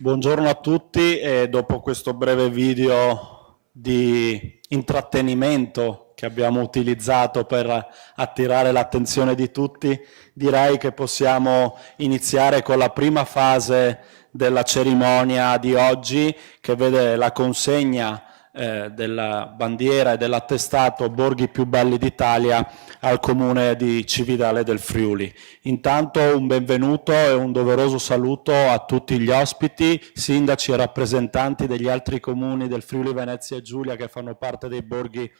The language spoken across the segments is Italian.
Buongiorno a tutti e dopo questo breve video di intrattenimento che abbiamo utilizzato per attirare l'attenzione di tutti, direi che possiamo iniziare con la prima fase della cerimonia di oggi, che vede la consegna della bandiera e dell'attestato Borghi più belli d'Italia al comune di Cividale del Friuli. Intanto un benvenuto e un doveroso saluto a tutti gli ospiti, sindaci e rappresentanti degli altri comuni del Friuli Venezia Giulia che fanno parte dei borghi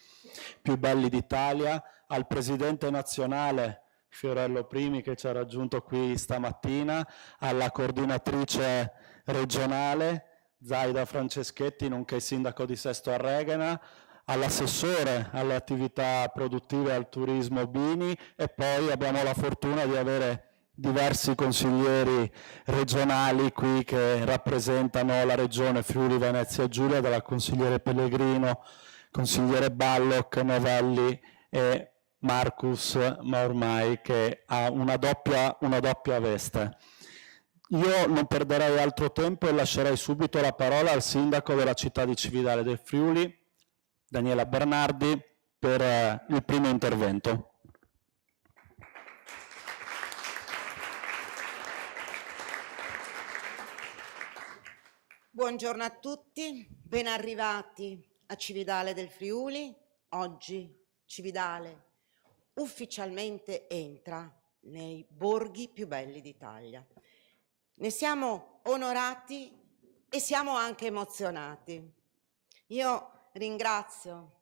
più belli d'Italia, al presidente nazionale Fiorello Primi che ci ha raggiunto qui stamattina, alla coordinatrice regionale Zaida Franceschetti, nonché sindaco di Sesto Arregana, all'assessore alle attività produttive e al turismo Bini, e poi abbiamo la fortuna di avere diversi consiglieri regionali qui che rappresentano la regione Friuli Venezia Giulia, dalla consigliere Pellegrino, consigliere Balloc, Novelli e Marcus Maormai, che ha una doppia veste. Io non perderei altro tempo e lascerei subito la parola al sindaco della città di Cividale del Friuli, Daniela Bernardi, per il primo intervento. Buongiorno a tutti, ben arrivati a Cividale del Friuli. Oggi Cividale ufficialmente entra nei borghi più belli d'Italia. Ne siamo onorati e siamo anche emozionati. Io ringrazio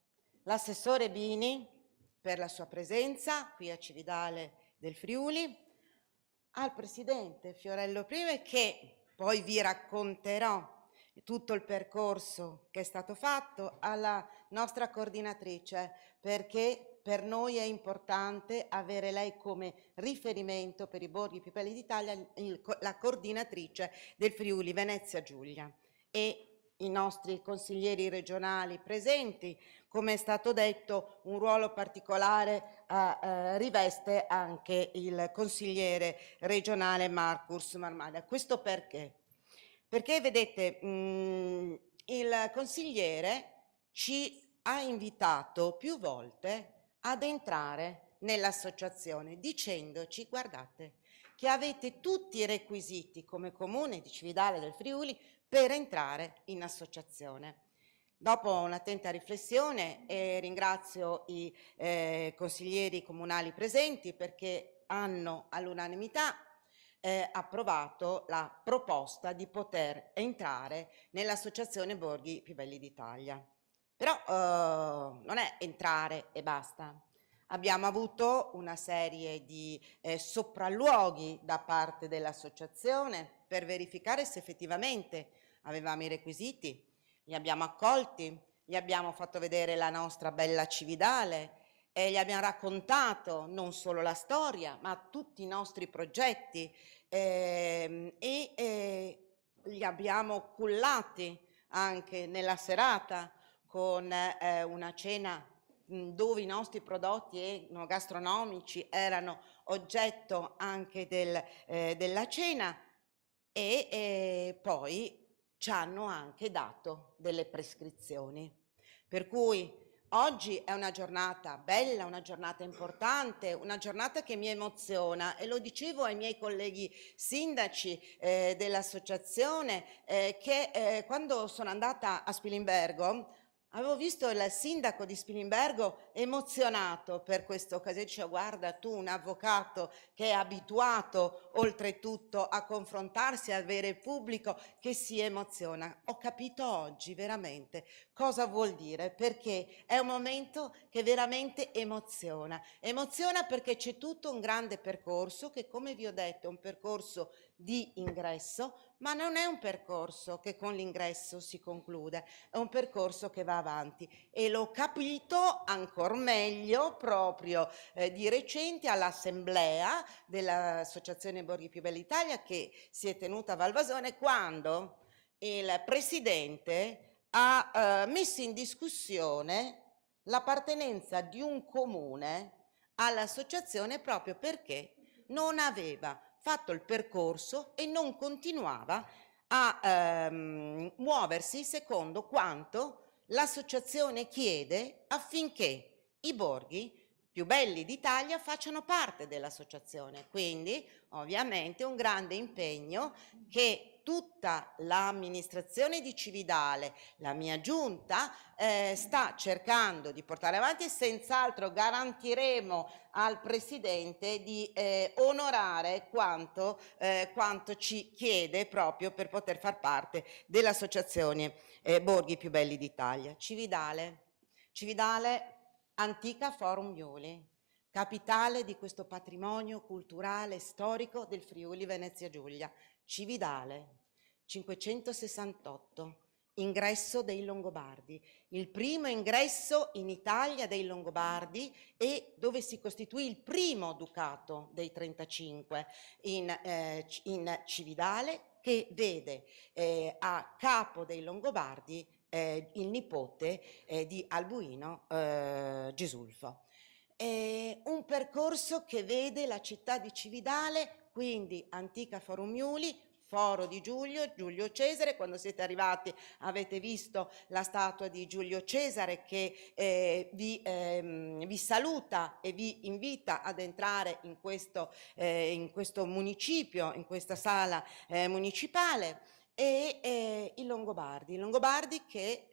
l'assessore Bini per la sua presenza qui a Cividale del Friuli, al presidente Fiorello Prive, che poi vi racconterò tutto il percorso che è stato fatto, alla nostra coordinatrice, perché per noi è importante avere lei come riferimento per i borghi più belli d'Italia, la coordinatrice del Friuli Venezia Giulia, e i nostri consiglieri regionali presenti. Come è stato detto, un ruolo particolare riveste anche il consigliere regionale Marcus Marmaglia. Questo perché? Perché vedete, il consigliere ci ha invitato più volte ad entrare nell'associazione dicendoci: guardate che avete tutti i requisiti come comune di Cividale del Friuli per entrare in associazione. Dopo un'attenta riflessione, ringrazio i consiglieri comunali presenti perché hanno all'unanimità approvato la proposta di poter entrare nell'Associazione Borghi Più Belli d'Italia. Però non è entrare e basta. Abbiamo avuto una serie di sopralluoghi da parte dell'associazione per verificare se effettivamente avevamo i requisiti. Li abbiamo accolti, gli abbiamo fatto vedere la nostra bella Cividale e gli abbiamo raccontato non solo la storia, ma tutti i nostri progetti li abbiamo cullati anche nella serata con una cena dove i nostri prodotti enogastronomici erano oggetto anche della cena e poi ci hanno anche dato delle prescrizioni. Per cui oggi è una giornata bella, una giornata importante, una giornata che mi emoziona e lo dicevo ai miei colleghi sindaci dell'associazione che quando sono andata a Spilimbergo avevo visto il sindaco di Spilimbergo emozionato per questa occasione. Diceva: guarda, tu un avvocato che è abituato oltretutto a confrontarsi, a avere il pubblico che si emoziona. Ho capito oggi veramente cosa vuol dire, perché è un momento che veramente emoziona. Emoziona perché c'è tutto un grande percorso che, come vi ho detto, è un percorso di ingresso, ma non è un percorso che con l'ingresso si conclude, è un percorso che va avanti e l'ho capito ancor meglio proprio di recente all'assemblea dell'Associazione Borghi Più Belli d'Italia che si è tenuta a Valvasone, quando il presidente ha messo in discussione l'appartenenza di un comune all'associazione proprio perché non aveva fatto il percorso e non continuava a muoversi secondo quanto l'associazione chiede affinché i borghi più belli d'Italia facciano parte dell'associazione. Quindi ovviamente un grande impegno che tutta l'amministrazione di Cividale, la mia giunta, sta cercando di portare avanti e senz'altro garantiremo al Presidente di onorare quanto ci chiede proprio per poter far parte dell'Associazione Borghi Più Belli d'Italia. Cividale, antica Forum Iuli, capitale di questo patrimonio culturale e storico del Friuli Venezia Giulia. Cividale, 568, ingresso dei Longobardi, il primo ingresso in Italia dei Longobardi e dove si costituì il primo ducato dei 35 in Cividale, che vede a capo dei Longobardi il nipote di Albuino Gesulfo. Un percorso che vede la città di Cividale, quindi antica Forum Iuli, Foro di Giulio Cesare. Quando siete arrivati avete visto la statua di Giulio Cesare che vi saluta e vi invita ad entrare in questo municipio, in questa sala municipale. E i Longobardi che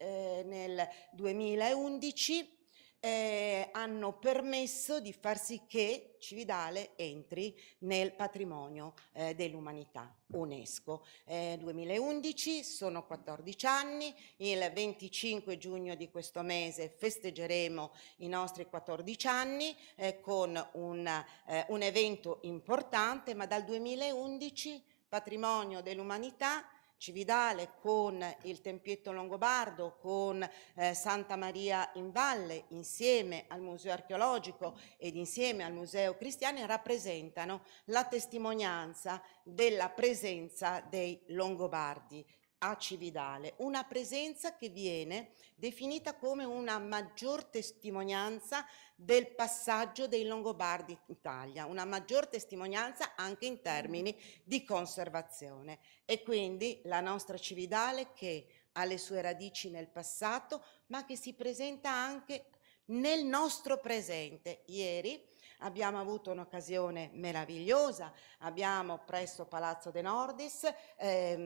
nel 2011 hanno permesso di far sì che Cividale entri nel patrimonio dell'umanità UNESCO. 2011, sono 14 anni, il 25 giugno di questo mese festeggeremo i nostri 14 anni con un evento importante, ma dal 2011 patrimonio dell'umanità. Cividale con il Tempietto Longobardo, con Santa Maria in Valle, insieme al Museo Archeologico ed insieme al Museo Cristiano, rappresentano la testimonianza della presenza dei Longobardi a Cividale, una presenza che viene definita come una maggior testimonianza del passaggio dei Longobardi in Italia, una maggior testimonianza anche in termini di conservazione. E quindi la nostra Cividale che ha le sue radici nel passato, ma che si presenta anche nel nostro presente. Ieri abbiamo avuto un'occasione meravigliosa, abbiamo presso Palazzo De Nordis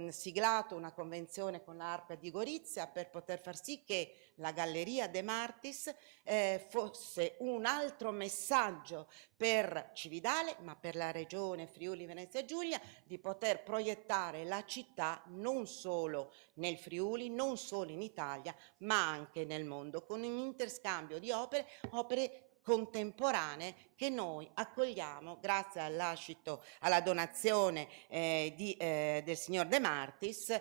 siglato una convenzione con l'ARPA di Gorizia per poter far sì che la Galleria De Martis fosse un altro messaggio per Cividale, ma per la regione Friuli Venezia Giulia, di poter proiettare la città non solo nel Friuli, non solo in Italia, ma anche nel mondo, con un interscambio di opere contemporanee che noi accogliamo grazie al lascito, alla donazione del signor De Martis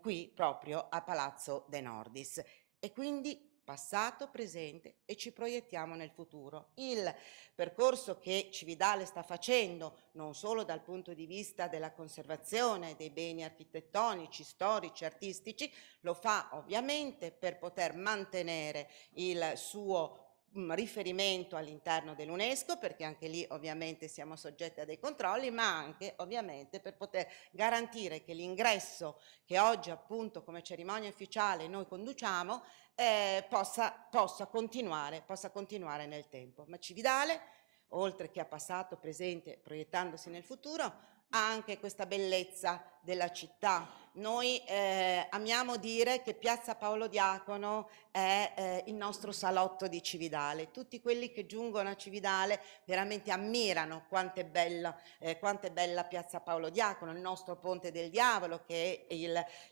qui proprio a Palazzo De Nordis. E quindi passato, presente e ci proiettiamo nel futuro. Il percorso che Cividale sta facendo, non solo dal punto di vista della conservazione dei beni architettonici, storici, artistici, lo fa ovviamente per poter mantenere il suo riferimento all'interno dell'UNESCO, perché anche lì ovviamente siamo soggetti a dei controlli, ma anche ovviamente per poter garantire che l'ingresso che oggi appunto come cerimonia ufficiale noi conduciamo possa continuare nel tempo. Ma Cividale, oltre che a passato, presente, proiettandosi nel futuro, ha anche questa bellezza della città. Noi amiamo dire che Piazza Paolo Diacono è il nostro salotto di Cividale. Tutti quelli che giungono a Cividale veramente ammirano quanto è bella Piazza Paolo Diacono, il nostro Ponte del Diavolo, che è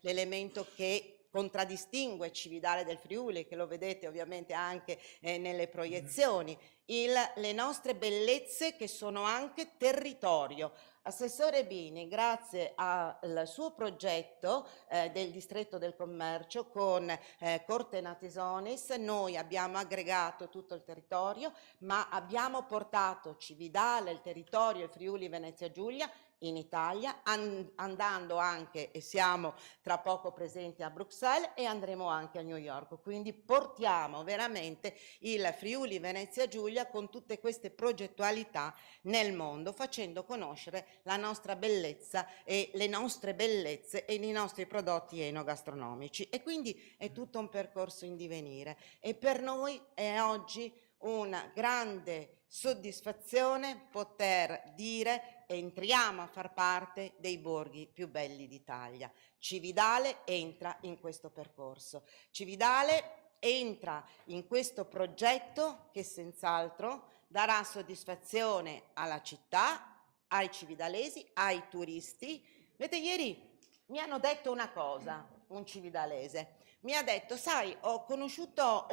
l'elemento che contraddistingue Cividale del Friuli, che lo vedete ovviamente anche nelle proiezioni, le nostre bellezze che sono anche territorio. Assessore Bini, grazie al suo progetto del distretto del commercio con Corte Natisonis, noi abbiamo aggregato tutto il territorio, ma abbiamo portato Cividale, il territorio, il Friuli Venezia Giulia in Italia, andando anche, e siamo tra poco presenti a Bruxelles e andremo anche a New York. Quindi portiamo veramente il Friuli Venezia Giulia con tutte queste progettualità nel mondo, facendo conoscere la nostra bellezza e le nostre bellezze e i nostri prodotti enogastronomici. E quindi è tutto un percorso in divenire e per noi è oggi una grande soddisfazione poter dire entriamo a far parte dei borghi più belli d'Italia. Cividale entra in questo percorso. Cividale entra in questo progetto che senz'altro darà soddisfazione alla città, ai cividalesi, ai turisti. Vedete, ieri mi hanno detto una cosa, un cividalese. Mi ha detto, sai, ho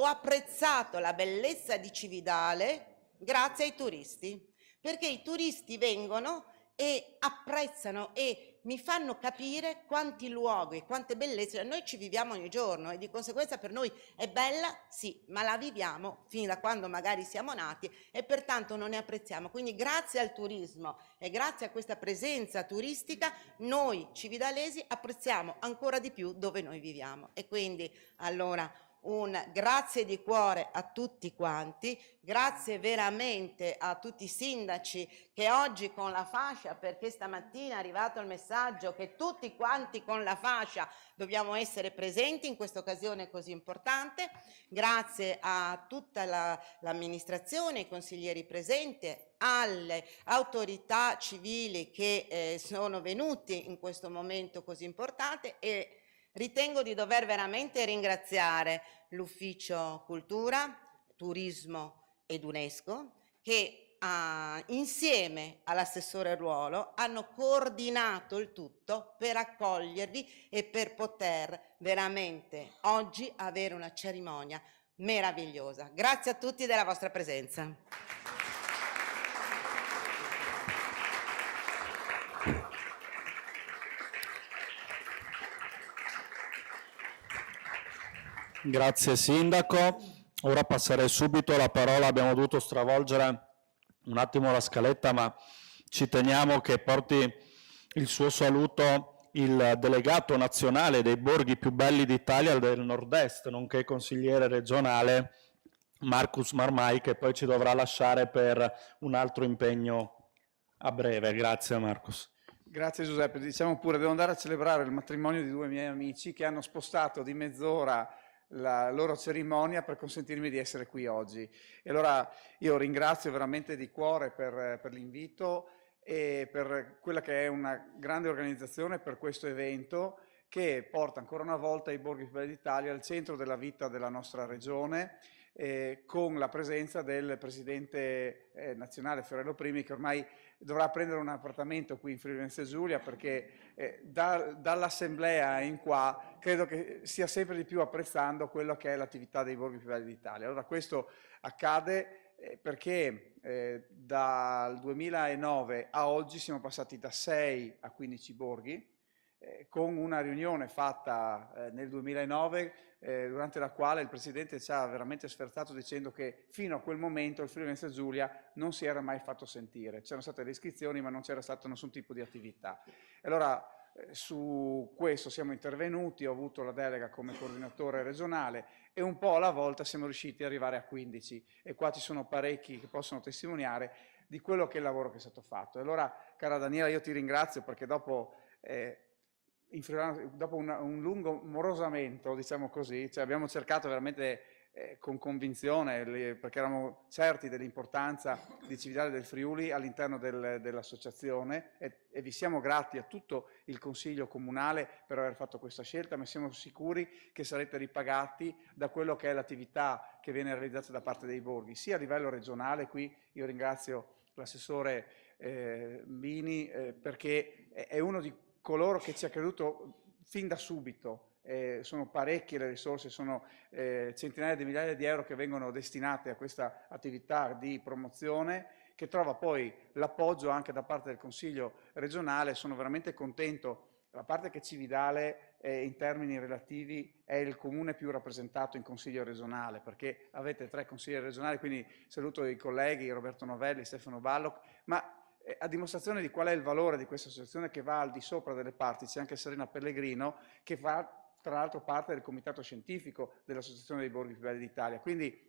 apprezzato la bellezza di Cividale grazie ai turisti, perché i turisti vengono e apprezzano e mi fanno capire quanti luoghi, quante bellezze, noi ci viviamo ogni giorno e di conseguenza per noi è bella, sì, ma la viviamo fin da quando magari siamo nati e pertanto non ne apprezziamo. Quindi grazie al turismo e grazie a questa presenza turistica noi cividalesi apprezziamo ancora di più dove noi viviamo. E quindi allora un grazie di cuore a tutti quanti, grazie veramente a tutti i sindaci che oggi con la fascia, perché stamattina è arrivato il messaggio che tutti quanti con la fascia dobbiamo essere presenti in questa occasione così importante, grazie a tutta l'amministrazione, i consiglieri presenti, alle autorità civili che sono venuti in questo momento così importante e ritengo di dover veramente ringraziare l'Ufficio Cultura, Turismo ed UNESCO, che insieme all'assessore Ruolo hanno coordinato il tutto per accogliervi e per poter veramente oggi avere una cerimonia meravigliosa. Grazie a tutti della vostra presenza. Grazie Sindaco. Ora passerei subito la parola, abbiamo dovuto stravolgere un attimo la scaletta, ma ci teniamo che porti il suo saluto il delegato nazionale dei borghi più belli d'Italia del Nord-Est, nonché consigliere regionale Marcus Marmai, che poi ci dovrà lasciare per un altro impegno a breve. Grazie Marcus. Grazie Giuseppe, diciamo pure, devo andare a celebrare il matrimonio di 2 miei amici che hanno spostato di mezz'ora la loro cerimonia per consentirmi di essere qui oggi. E allora io ringrazio veramente di cuore per l'invito e per quella che è una grande organizzazione per questo evento che porta ancora una volta i borghi più belli d'Italia al centro della vita della nostra regione, con la presenza del presidente nazionale Fiorello Primi, che ormai dovrà prendere un appartamento qui in Friuli Venezia Giulia, perché dall'assemblea in qua credo che stia sempre di più apprezzando quello che è l'attività dei borghi più belli d'Italia. Allora questo accade perché dal 2009 a oggi siamo passati da 6 a 15 borghi, con una riunione fatta nel 2009 durante la quale il Presidente ci ha veramente sferzato dicendo che fino a quel momento il Friuli Venezia Giulia non si era mai fatto sentire. C'erano state le iscrizioni ma non c'era stato nessun tipo di attività. E allora su questo siamo intervenuti, ho avuto la delega come coordinatore regionale e un po' alla volta siamo riusciti ad arrivare a 15 e qua ci sono parecchi che possono testimoniare di quello che è il lavoro che è stato fatto. E allora, cara Daniela, io ti ringrazio perché dopo un lungo morosamento, diciamo così, cioè abbiamo cercato veramente con convinzione, perché eravamo certi dell'importanza di Cividale del Friuli all'interno dell'associazione e vi siamo grati a tutto il Consiglio Comunale per aver fatto questa scelta, ma siamo sicuri che sarete ripagati da quello che è l'attività che viene realizzata da parte dei borghi, sia a livello regionale. Qui io ringrazio l'assessore Bini perché è uno di coloro che ci ha creduto fin da subito. Sono parecchie le risorse, sono centinaia di migliaia di euro che vengono destinate a questa attività di promozione, che trova poi l'appoggio anche da parte del Consiglio regionale. Sono veramente contento, a parte che Cividale in termini relativi è il comune più rappresentato in Consiglio regionale, perché avete 3 consiglieri regionali, quindi saluto i colleghi Roberto Novelli, Stefano Balloc, ma a dimostrazione di qual è il valore di questa associazione che va al di sopra delle parti, c'è anche Serena Pellegrino che fa tra l'altro parte del comitato scientifico dell'Associazione dei Borghi più belli d'Italia, quindi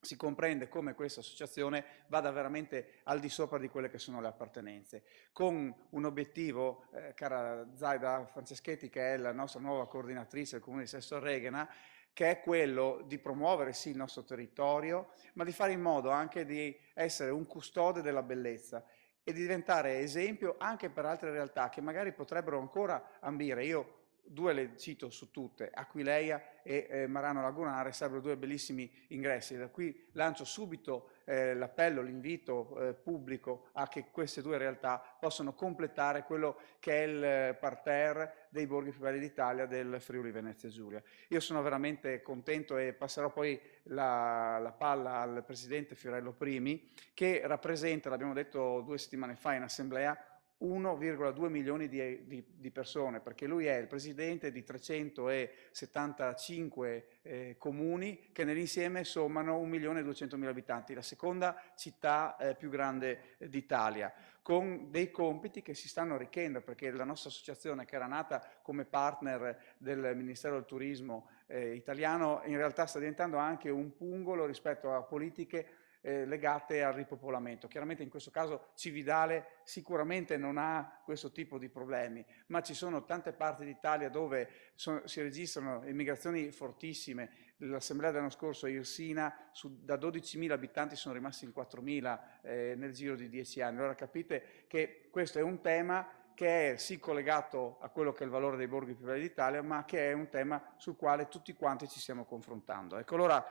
si comprende come questa associazione vada veramente al di sopra di quelle che sono le appartenenze, con un obiettivo, cara Zaida Franceschetti, che è la nostra nuova coordinatrice del Comune di Sesto Reghena, che è quello di promuovere sì il nostro territorio, ma di fare in modo anche di essere un custode della bellezza e di diventare esempio anche per altre realtà che magari potrebbero ancora ambire. Io 2 le cito su tutte, Aquileia e Marano Lagunare, sarebbero 2 bellissimi ingressi. Da qui lancio subito l'appello, l'invito pubblico a che queste 2 realtà possano completare quello che è il parterre dei borghi più belli d'Italia del Friuli Venezia Giulia. Io sono veramente contento e passerò poi la palla al Presidente Fiorello Primi, che rappresenta, l'abbiamo detto 2 settimane fa in assemblea, 1,2 milioni di persone, perché lui è il presidente di 375 comuni che nell'insieme sommano 1.200.000 abitanti, la seconda città più grande d'Italia, con dei compiti che si stanno arricchendo, perché la nostra associazione, che era nata come partner del Ministero del Turismo italiano, in realtà sta diventando anche un pungolo rispetto a politiche legate al ripopolamento. Chiaramente in questo caso Cividale sicuramente non ha questo tipo di problemi, ma ci sono tante parti d'Italia dove si registrano immigrazioni fortissime. L'assemblea dell'anno scorso a Irsina, da 12.000 abitanti sono rimasti in 4.000 nel giro di 10 anni. Allora capite che questo è un tema che è sì collegato a quello che è il valore dei borghi più belli d'Italia, ma che è un tema sul quale tutti quanti ci stiamo confrontando. Ecco, allora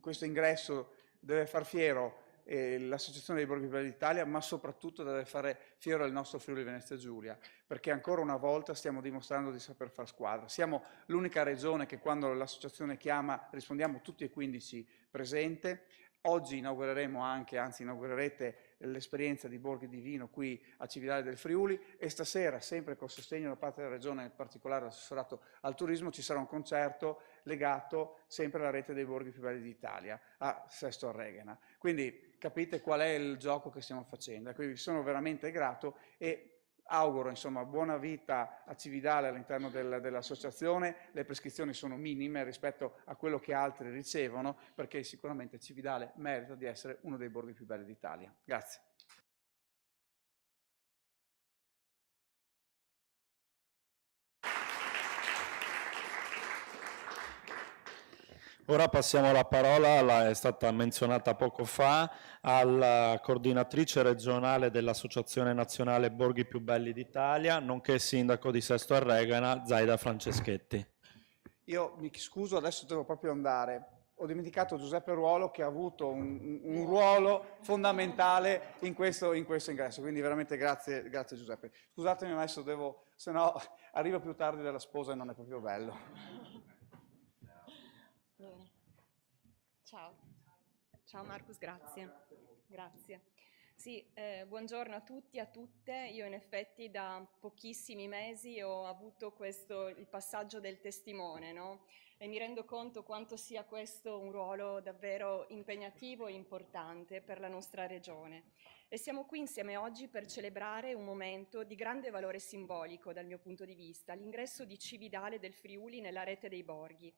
questo ingresso deve far fiero l'Associazione dei Borghi più belli d'Italia, ma soprattutto deve fare fiero il nostro Friuli Venezia Giulia, perché ancora una volta stiamo dimostrando di saper far squadra. Siamo l'unica regione che quando l'associazione chiama rispondiamo tutti e 15 presente. Oggi inaugureremo anche, anzi inaugurerete l'esperienza di Borghi di Vino qui a Cividale del Friuli, e stasera, sempre col sostegno da parte della Regione, in particolare l'assessorato al turismo, ci sarà un concerto legato sempre alla rete dei Borghi più belli d'Italia, a Sesto Arregana. Quindi capite qual è il gioco che stiamo facendo. Quindi vi sono veramente grato e auguro insomma buona vita a Cividale all'interno dell'associazione. Le prescrizioni sono minime rispetto a quello che altri ricevono, perché sicuramente Cividale merita di essere uno dei borghi più belli d'Italia. Grazie. Ora passiamo la parola, è stata menzionata poco fa, alla coordinatrice regionale dell'Associazione Nazionale Borghi Più Belli d'Italia, nonché sindaco di Sesto Arregana, Zaida Franceschetti. Io mi scuso, adesso devo proprio andare. Ho dimenticato Giuseppe Ruolo, che ha avuto un ruolo fondamentale in questo ingresso, quindi veramente grazie Giuseppe. Scusatemi, adesso se no arrivo più tardi della sposa e non è proprio bello. Bene. Ciao. Ciao Marcus, grazie. Grazie. Sì, buongiorno a tutti e a tutte. Io in effetti da pochissimi mesi ho avuto il passaggio del testimone, no? E mi rendo conto quanto sia questo un ruolo davvero impegnativo e importante per la nostra regione. E siamo qui insieme oggi per celebrare un momento di grande valore simbolico dal mio punto di vista, l'ingresso di Cividale del Friuli nella rete dei borghi.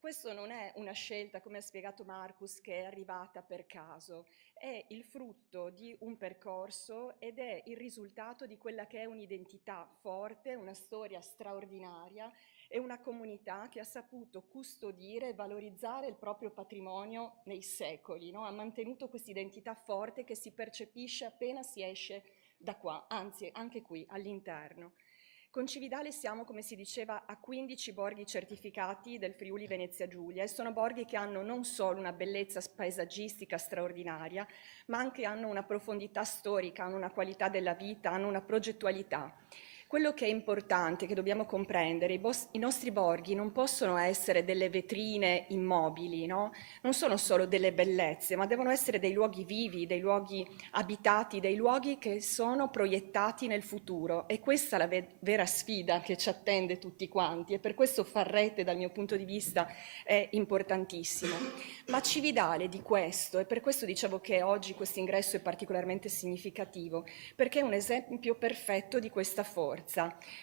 Questo non è una scelta, come ha spiegato Marcus, che è arrivata per caso, è il frutto di un percorso ed è il risultato di quella che è un'identità forte, una storia straordinaria e una comunità che ha saputo custodire e valorizzare il proprio patrimonio nei secoli, no? Ha mantenuto questa identità forte che si percepisce appena si esce da qua, anzi anche qui all'interno. Con Cividale siamo, come si diceva, a 15 borghi certificati del Friuli Venezia Giulia e sono borghi che hanno non solo una bellezza paesaggistica straordinaria, ma anche hanno una profondità storica, hanno una qualità della vita, hanno una progettualità. Quello che è importante, che dobbiamo comprendere, i nostri borghi non possono essere delle vetrine immobili, no? Non sono solo delle bellezze, ma devono essere dei luoghi vivi, dei luoghi abitati, dei luoghi che sono proiettati nel futuro. E questa è la vera sfida che ci attende tutti quanti e per questo far rete dal mio punto di vista è importantissimo. Ma Cividale di questo, e per questo dicevo che oggi questo ingresso è particolarmente significativo, perché è un esempio perfetto di questa forza.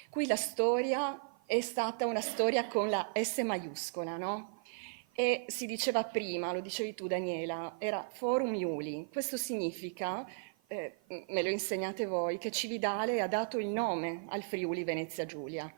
Qui la storia è stata una storia con la S maiuscola, no? E si diceva prima, lo dicevi tu Daniela, era Forum Iuli. Questo significa, me lo insegnate voi, che Cividale ha dato il nome al Friuli Venezia Giulia.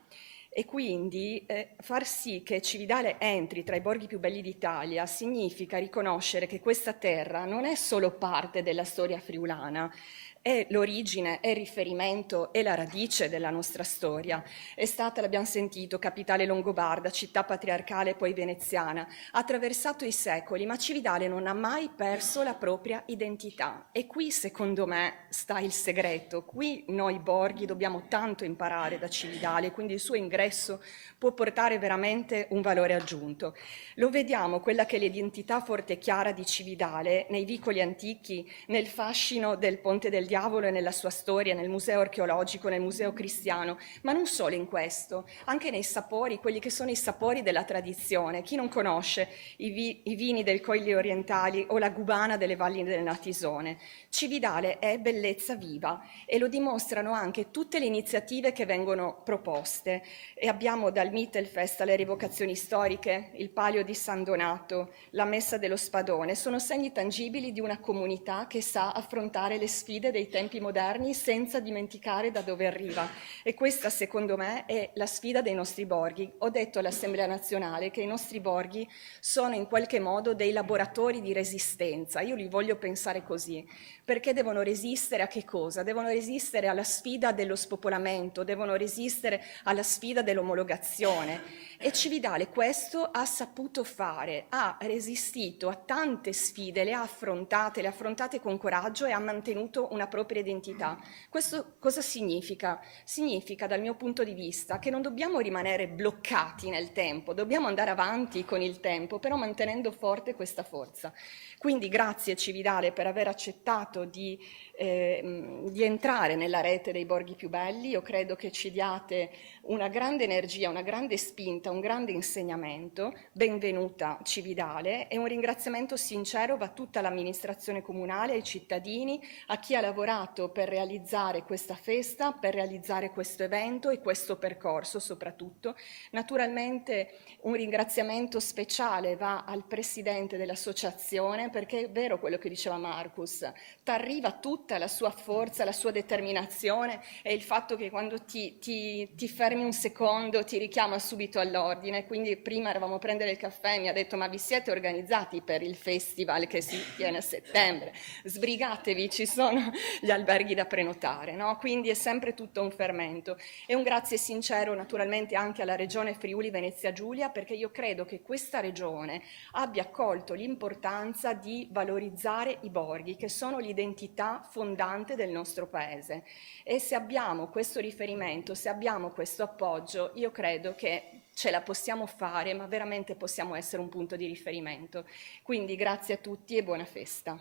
E quindi far sì che Cividale entri tra i borghi più belli d'Italia significa riconoscere che questa terra non è solo parte della storia friulana, è l'origine, è il riferimento, è la radice della nostra storia. È stata, l'abbiamo sentito, capitale longobarda, città patriarcale poi veneziana, ha attraversato i secoli, ma Cividale non ha mai perso la propria identità. E qui, secondo me, sta il segreto. Qui noi borghi dobbiamo tanto imparare da Cividale, quindi il suo ingresso può portare veramente un valore aggiunto. Lo vediamo, quella che è l'identità forte e chiara di Cividale, nei vicoli antichi, nel fascino del Ponte del Diavolo e nella sua storia, nel museo archeologico, nel museo cristiano, ma non solo in questo, anche nei sapori, quelli che sono i sapori della tradizione. Chi non conosce i vini del Colli Orientali o la gubana delle valli del Natisone? Cividale è bellezza viva e lo dimostrano anche tutte le iniziative che vengono proposte. E abbiamo dal Mittelfest alle rievocazioni storiche, il Palio di San Donato, la Messa dello Spadone, sono segni tangibili di una comunità che sa affrontare le sfide dei tempi moderni senza dimenticare da dove arriva. E questa, secondo me, è la sfida dei nostri borghi. Ho detto all'Assemblea nazionale che i nostri borghi sono in qualche modo dei laboratori di resistenza. Io li voglio pensare così, perché devono resistere a che cosa? Devono resistere alla sfida dello spopolamento, devono resistere alla sfida dell'omologazione E Cividale questo ha saputo fare, ha resistito a tante sfide, le ha affrontate con coraggio e ha mantenuto una propria identità. Questo cosa significa? Significa, dal mio punto di vista, che non dobbiamo rimanere bloccati nel tempo, dobbiamo andare avanti con il tempo, però mantenendo forte questa forza. Quindi grazie Cividale per aver accettato di entrare nella rete dei borghi più belli. Io credo che ci diate una grande energia, una grande spinta, un grande insegnamento. Benvenuta Cividale, e un ringraziamento sincero va a tutta l'amministrazione comunale, ai cittadini, a chi ha lavorato per realizzare questa festa, per realizzare questo evento e questo percorso soprattutto. Naturalmente un ringraziamento speciale va al presidente dell'associazione, perché è vero quello che diceva Marcus, t'arriva tutta la sua forza, la sua determinazione, e il fatto che quando ti fermi un secondo ti richiama subito all'ordine. Quindi prima eravamo a prendere il caffè e mi ha detto: ma vi siete organizzati per il festival che si tiene a settembre? Sbrigatevi, ci sono gli alberghi da prenotare, no? Quindi è sempre tutto un fermento. E un grazie sincero naturalmente anche alla Regione Friuli Venezia Giulia, perché io credo che questa regione abbia colto l'importanza di valorizzare i borghi, che sono l'identità fondante del nostro paese. E se abbiamo questo riferimento, se abbiamo questo appoggio, io credo che ce la possiamo fare, ma veramente possiamo essere un punto di riferimento. Quindi grazie a tutti e buona festa.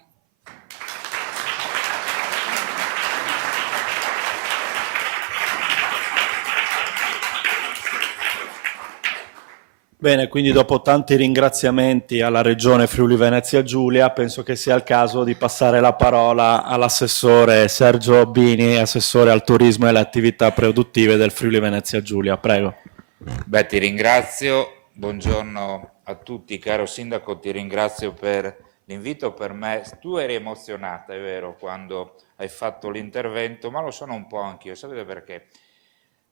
Bene, quindi dopo tanti ringraziamenti alla Regione Friuli Venezia Giulia, penso che sia il caso di passare la parola all'assessore Sergio Bini, assessore al turismo e alle attività produttive del Friuli Venezia Giulia. Prego. Beh, ti ringrazio, buongiorno a tutti, caro Sindaco, ti ringrazio per l'invito. Per me, tu eri emozionata, è vero, quando hai fatto l'intervento, ma lo sono un po' anch'io. Sapete perché?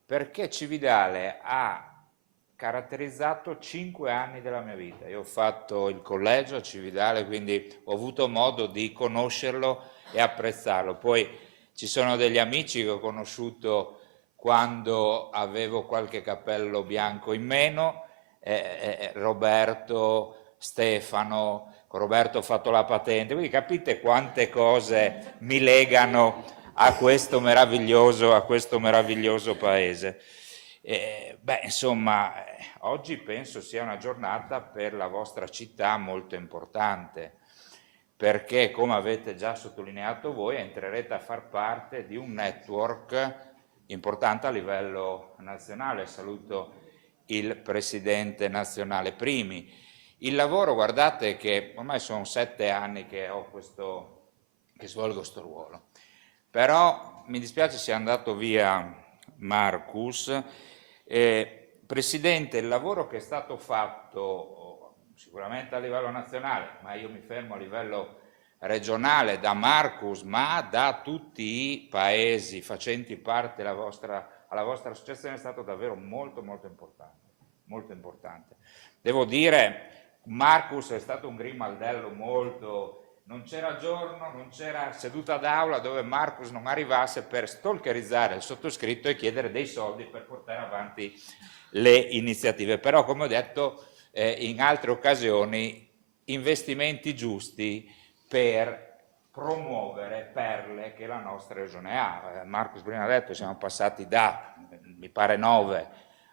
Perché Cividale ha caratterizzato 5 anni della mia vita. Io ho fatto il collegio a Cividale, quindi ho avuto modo di conoscerlo e apprezzarlo. Poi ci sono degli amici che ho conosciuto quando avevo qualche cappello bianco in meno, Roberto, Stefano, con Roberto ho fatto la patente, quindi capite quante cose mi legano a questo meraviglioso paese. Beh, insomma, oggi penso sia una giornata per la vostra città molto importante, perché, come avete già sottolineato voi, entrerete a far parte di un network importante a livello nazionale. Saluto il presidente nazionale Primi. Il lavoro, guardate che ormai sono 7 anni che svolgo questo ruolo, però mi dispiace sia andato via Marcus. Presidente, il lavoro che è stato fatto sicuramente a livello nazionale, ma io mi fermo a livello regionale, da Marcus, ma da tutti i paesi facenti parte alla vostra associazione, è stato davvero molto importante. Devo dire, Marcus è stato un grimaldello molto... Non c'era giorno, non c'era seduta d'aula dove Marcus non arrivasse per stalkerizzare il sottoscritto e chiedere dei soldi per portare avanti le iniziative. Però, come ho detto in altre occasioni, investimenti giusti per promuovere perle che la nostra regione ha. Marcus prima ha detto, siamo passati da, mi pare, 9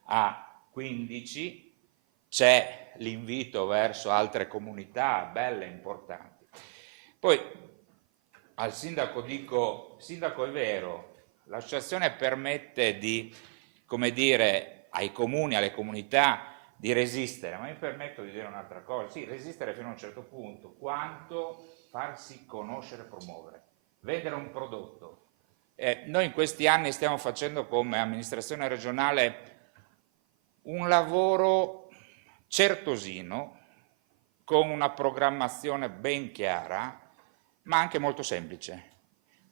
a 15, c'è l'invito verso altre comunità belle e importanti. Poi al sindaco dico, sindaco, è vero, l'associazione permette di, come dire, ai comuni, alle comunità di resistere, ma mi permetto di dire un'altra cosa, sì, resistere fino a un certo punto, quanto farsi conoscere e promuovere, vendere un prodotto. Noi in questi anni stiamo facendo come amministrazione regionale un lavoro certosino, con una programmazione ben chiara, ma anche molto semplice,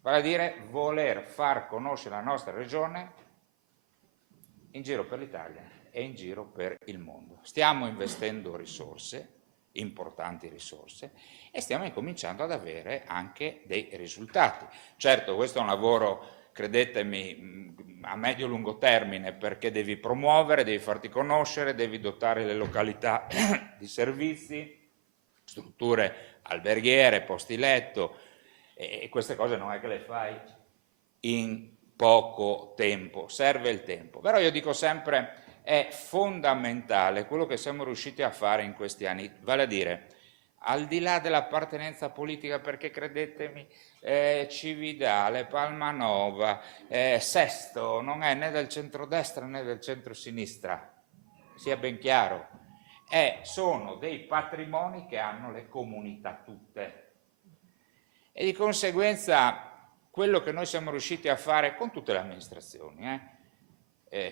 vale a dire voler far conoscere la nostra regione in giro per l'Italia e in giro per il mondo. Stiamo investendo risorse, importanti risorse, e stiamo incominciando ad avere anche dei risultati. Certo, questo è un lavoro credetemi, a medio-lungo termine, perché devi promuovere, devi farti conoscere, devi dotare le località di servizi, strutture alberghiere, posti letto, e queste cose non è che le fai in poco tempo, serve il tempo. Però io dico sempre, è fondamentale quello che siamo riusciti a fare in questi anni, vale a dire, al di là dell'appartenenza politica, perché credetemi, Cividale, Palmanova, Sesto non è né del centrodestra né del centrosinistra, sia ben chiaro, sono dei patrimoni che hanno le comunità tutte, e di conseguenza quello che noi siamo riusciti a fare con tutte le amministrazioni,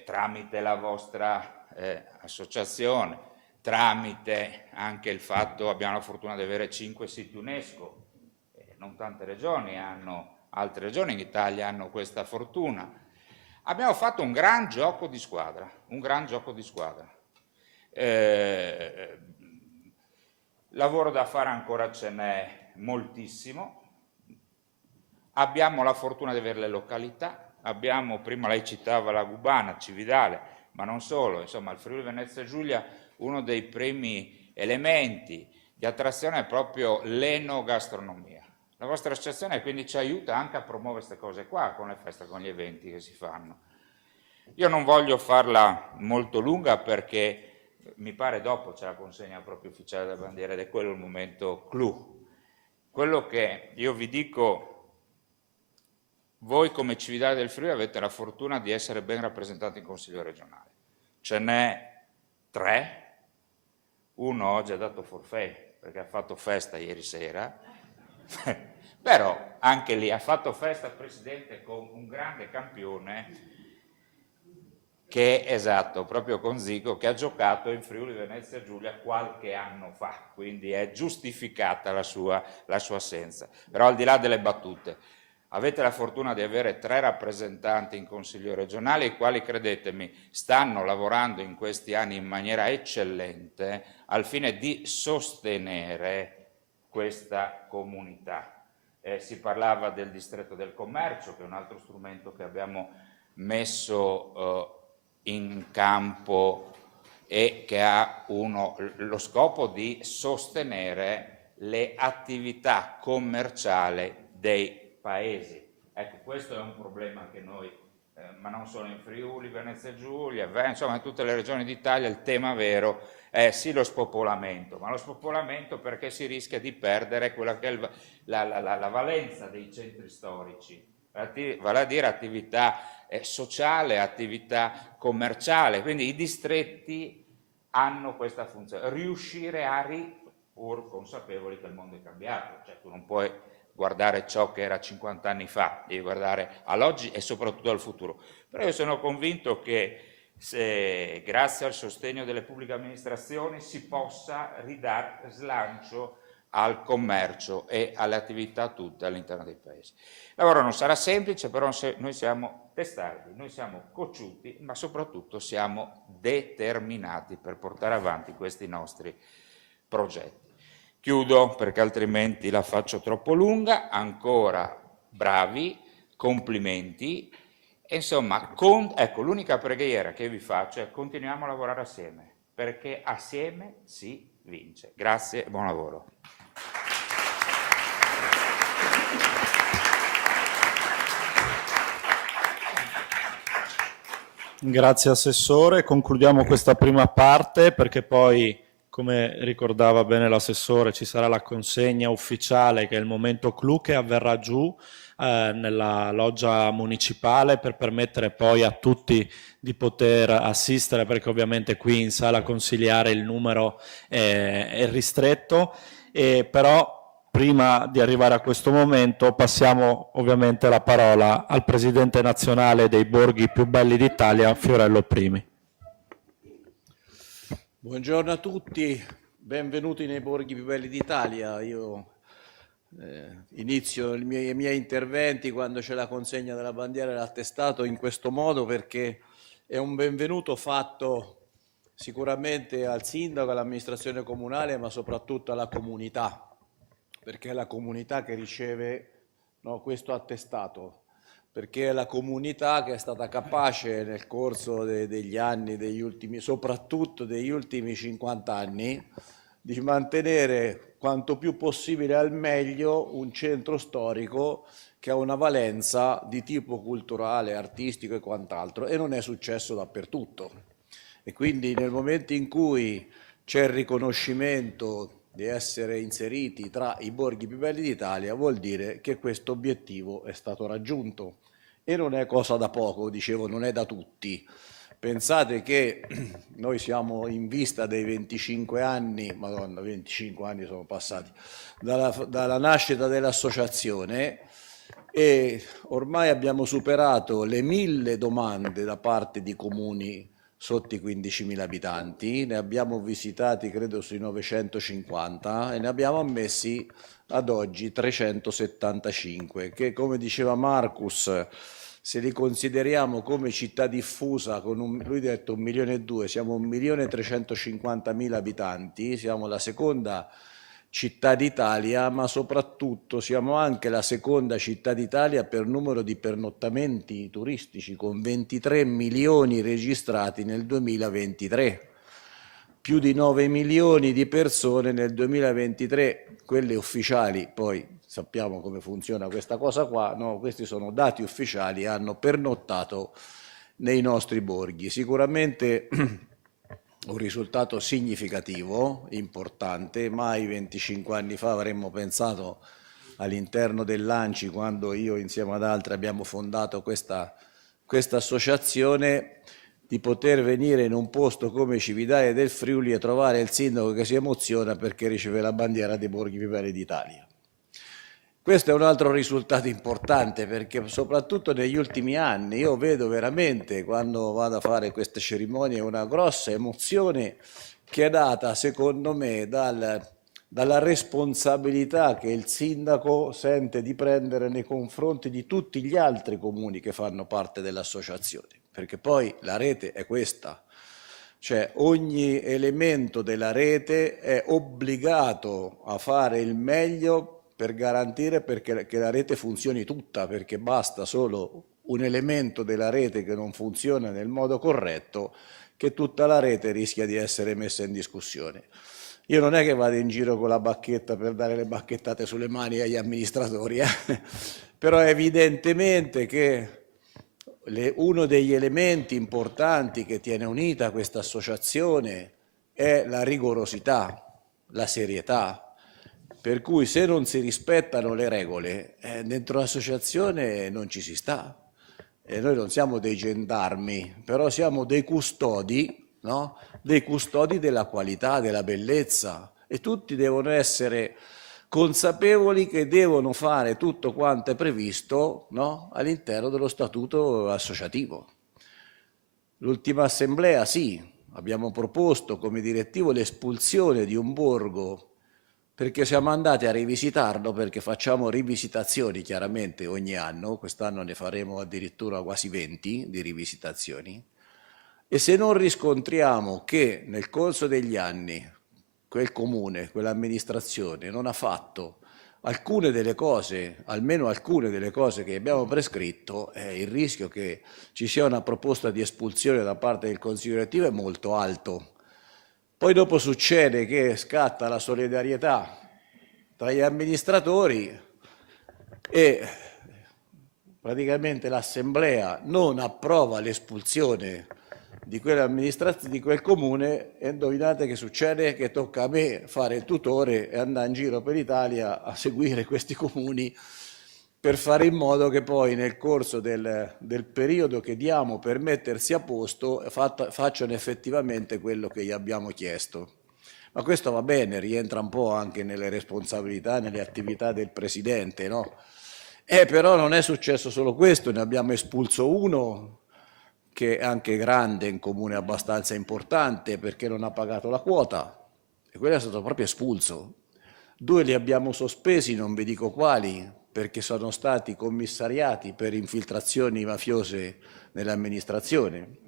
tramite la vostra associazione, tramite anche il fatto, abbiamo la fortuna di avere 5 siti UNESCO, non tante regioni hanno, altre regioni in Italia hanno questa fortuna. Abbiamo fatto un gran gioco di squadra, un gran gioco di squadra. Lavoro da fare ancora ce n'è moltissimo. Abbiamo la fortuna di avere le località, abbiamo, prima lei citava la Gubana, Cividale, ma non solo, insomma il Friuli Venezia Giulia, uno dei primi elementi di attrazione è proprio l'enogastronomia. La vostra associazione quindi ci aiuta anche a promuovere queste cose qua, con le feste, con gli eventi che si fanno. Io non voglio farla molto lunga perché mi pare dopo c'è la consegna proprio ufficiale della bandiera ed è quello il momento clou. Quello che io vi dico, voi come Cividale del Friuli avete la fortuna di essere ben rappresentati in Consiglio regionale. Ce n'è 3, uno oggi ha dato forfait perché ha fatto festa ieri sera, però anche lì ha fatto festa il Presidente con un grande campione che è esatto, proprio con Zico, che ha giocato in Friuli Venezia Giulia qualche anno fa, quindi è giustificata la sua assenza. Però al di là delle battute, avete la fortuna di avere 3 rappresentanti in Consiglio regionale, i quali, credetemi, stanno lavorando in questi anni in maniera eccellente al fine di sostenere questa comunità. Si parlava del distretto del commercio, che è un altro strumento che abbiamo messo in campo e che ha lo scopo di sostenere le attività commerciali dei paesi. Ecco, questo è un problema che noi, ma non solo in Friuli, Venezia Giulia, insomma in tutte le regioni d'Italia, il tema vero è sì lo spopolamento, ma lo spopolamento perché si rischia di perdere quella che è la valenza dei centri storici, vale a dire attività sociale, attività commerciale, quindi i distretti hanno questa funzione, riuscire pur consapevoli che il mondo è cambiato, cioè tu non puoi guardare ciò che era 50 anni fa, devi guardare all'oggi e soprattutto al futuro. Però io sono convinto che grazie al sostegno delle pubbliche amministrazioni si possa ridare slancio al commercio e alle attività tutte all'interno dei paesi. Il lavoro non sarà semplice, però noi siamo testardi, noi siamo cocciuti, ma soprattutto siamo determinati per portare avanti questi nostri progetti. Chiudo perché altrimenti la faccio troppo lunga, ancora bravi, complimenti, e insomma, ecco, l'unica preghiera che vi faccio è continuiamo a lavorare assieme, perché assieme si vince. Grazie e buon lavoro. Grazie Assessore, concludiamo questa prima parte perché poi, come ricordava bene l'Assessore, ci sarà la consegna ufficiale che è il momento clou che avverrà giù nella loggia municipale per permettere poi a tutti di poter assistere, perché ovviamente qui in sala consigliare il numero è ristretto, però prima di arrivare a questo momento passiamo ovviamente la parola al Presidente nazionale dei borghi più belli d'Italia, Fiorello Primi. Buongiorno a tutti, benvenuti nei borghi più belli d'Italia. Io inizio i miei interventi quando c'è la consegna della bandiera e l'attestato in questo modo perché è un benvenuto fatto sicuramente al sindaco, all'amministrazione comunale, ma soprattutto alla comunità, perché è la comunità che riceve questo attestato. perché è la comunità che è stata capace nel corso degli anni, soprattutto degli ultimi 50 anni, di mantenere quanto più possibile al meglio un centro storico che ha una valenza di tipo culturale, artistico e quant'altro, e non è successo dappertutto. E quindi nel momento in cui c'è il riconoscimento di essere inseriti tra i borghi più belli d'Italia, vuol dire che questo obiettivo è stato raggiunto. E non è cosa da poco, dicevo, non è da tutti. Pensate che noi siamo in vista dei 25 anni, madonna, 25 anni sono passati, dalla nascita dell'associazione, e ormai abbiamo superato le 1000 domande da parte di comuni sotto i 15.000 abitanti, ne abbiamo visitati credo sui 950 e ne abbiamo ammessi ad oggi 375, che come diceva Marcus, se li consideriamo come città diffusa, lui ha detto 1,2 milioni, siamo 1.350.000 abitanti, siamo la seconda città d'Italia, ma soprattutto siamo anche la seconda città d'Italia per numero di pernottamenti turistici, con 23 milioni registrati nel 2023, più di 9 milioni di persone nel 2023, quelle ufficiali, poi sappiamo come funziona questa cosa qua, no? Questi sono dati ufficiali, hanno pernottato nei nostri borghi. Sicuramente un risultato significativo, importante. Mai 25 anni fa avremmo pensato all'interno dell'ANCI, quando io insieme ad altri abbiamo fondato questa associazione, di poter venire in un posto come Cividale del Friuli e trovare il sindaco che si emoziona perché riceve la bandiera dei borghi più belli d'Italia. Questo è un altro risultato importante, perché soprattutto negli ultimi anni io vedo veramente, quando vado a fare queste cerimonie, una grossa emozione che è data, secondo me, dalla responsabilità che il sindaco sente di prendere nei confronti di tutti gli altri comuni che fanno parte dell'associazione, perché poi la rete è questa. Cioè ogni elemento della rete è obbligato a fare il meglio per garantire che la rete funzioni tutta, perché basta solo un elemento della rete che non funziona nel modo corretto, che tutta la rete rischia di essere messa in discussione. Io non è che vado in giro con la bacchetta per dare le bacchettate sulle mani agli amministratori, però evidentemente che uno degli elementi importanti che tiene unita questa associazione è la rigorosità, la serietà. Per cui se non si rispettano le regole, dentro l'associazione non ci si sta. E noi non siamo dei gendarmi, però siamo dei custodi, no? Dei custodi della qualità, della bellezza. E tutti devono essere consapevoli che devono fare tutto quanto è previsto, no? All'interno dello statuto associativo. L'ultima assemblea, sì, abbiamo proposto come direttivo l'espulsione di un borgo, perché siamo andati a rivisitarlo, perché facciamo rivisitazioni chiaramente ogni anno, quest'anno ne faremo addirittura quasi 20 di rivisitazioni, e se non riscontriamo che nel corso degli anni quel comune, quell'amministrazione non ha fatto alcune delle cose, almeno alcune delle cose che abbiamo prescritto, il rischio che ci sia una proposta di espulsione da parte del Consiglio direttivo è molto alto. Poi dopo succede che scatta la solidarietà tra gli amministratori e praticamente l'assemblea non approva l'espulsione di quel comune, e indovinate che succede? Che tocca a me fare il tutore e andare in giro per l'Italia a seguire questi comuni per fare in modo che poi nel corso del periodo che diamo per mettersi a posto facciano effettivamente quello che gli abbiamo chiesto. Ma questo va bene, rientra un po' anche nelle responsabilità, nelle attività del Presidente, no? Però non è successo solo questo, ne abbiamo espulso uno che è anche grande, in comune abbastanza importante, perché non ha pagato la quota, e quello è stato proprio espulso. 2 li abbiamo sospesi, non vi dico quali, perché sono stati commissariati per infiltrazioni mafiose nell'amministrazione.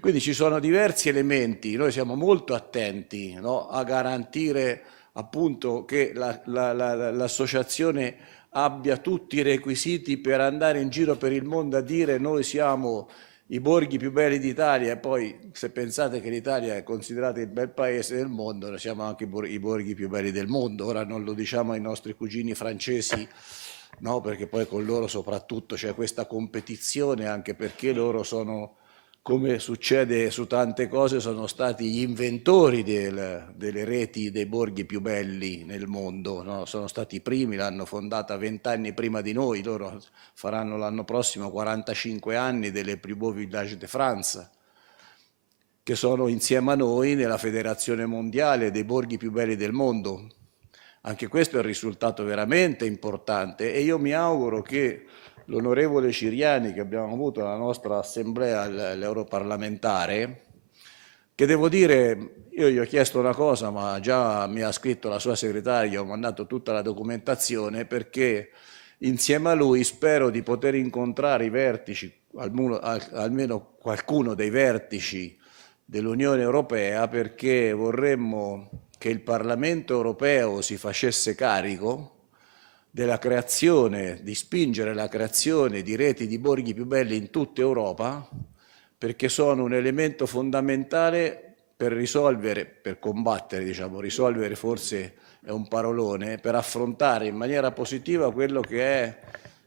Quindi ci sono diversi elementi, noi siamo molto attenti, no, a garantire appunto che l'associazione abbia tutti i requisiti per andare in giro per il mondo a dire noi siamo i borghi più belli d'Italia, e poi se pensate che l'Italia è considerata il bel paese del mondo, noi siamo anche i borghi più belli del mondo. Ora non lo diciamo ai nostri cugini francesi, no, perché poi con loro soprattutto c'è questa competizione, anche perché loro sono, come succede su tante cose, sono stati gli inventori delle reti dei borghi più belli nel mondo, no? Sono stati i primi, l'hanno fondata 20 anni prima di noi, loro faranno l'anno prossimo 45 anni delle Plus Beaux Villages de France, che sono insieme a noi nella Federazione Mondiale dei borghi più belli del mondo. Anche questo è un risultato veramente importante, e io mi auguro che l'onorevole Ciriani, che abbiamo avuto alla nostra assemblea, l'europarlamentare, che devo dire, io gli ho chiesto una cosa, ma già mi ha scritto la sua segretaria, ho mandato tutta la documentazione, perché insieme a lui spero di poter incontrare i vertici, almeno qualcuno dei vertici dell'Unione Europea, perché vorremmo che il Parlamento europeo si facesse carico della creazione, di spingere la creazione di reti di borghi più belli in tutta Europa, perché sono un elemento fondamentale per risolvere, per combattere, diciamo, risolvere forse è un parolone, per affrontare in maniera positiva quello che è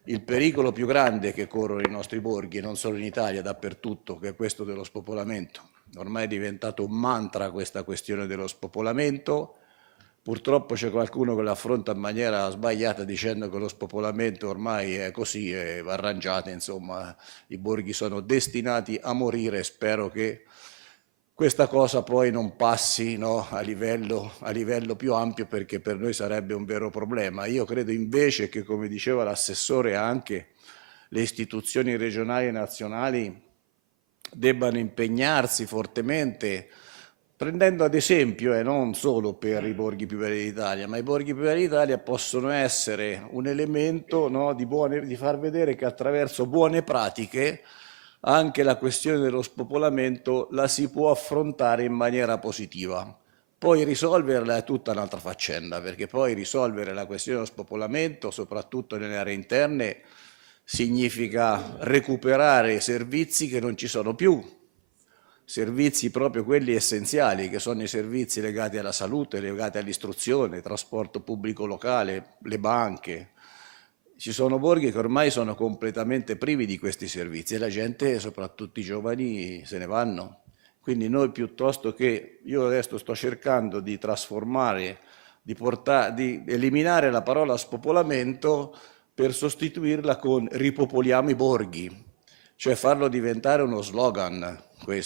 il pericolo più grande che corrono i nostri borghi, non solo in Italia, dappertutto, che è questo dello spopolamento. Ormai è diventato un mantra questa questione dello spopolamento. Purtroppo c'è qualcuno che l'affronta in maniera sbagliata dicendo che lo spopolamento ormai è così e va arrangiato, insomma, i borghi sono destinati a morire. Spero che questa cosa poi non passi, no, a livello più ampio, perché per noi sarebbe un vero problema. Io credo invece che, come diceva l'assessore, anche le istituzioni regionali e nazionali debbano impegnarsi fortemente, prendendo ad esempio, non solo per i borghi più belli d'Italia, ma i borghi più belli d'Italia possono essere un elemento, no, di far vedere che attraverso buone pratiche anche la questione dello spopolamento la si può affrontare in maniera positiva. Poi risolverla è tutta un'altra faccenda, perché poi risolvere la questione dello spopolamento, soprattutto nelle aree interne, significa recuperare servizi che non ci sono più, servizi proprio quelli essenziali, che sono i servizi legati alla salute, legati all'istruzione, trasporto pubblico locale, le banche. Ci sono borghi che ormai sono completamente privi di questi servizi e la gente, soprattutto i giovani, se ne vanno. Quindi noi, piuttosto che, io adesso sto cercando di trasformare, di eliminare la parola spopolamento per sostituirla con ripopoliamo i borghi, cioè farlo diventare uno slogan,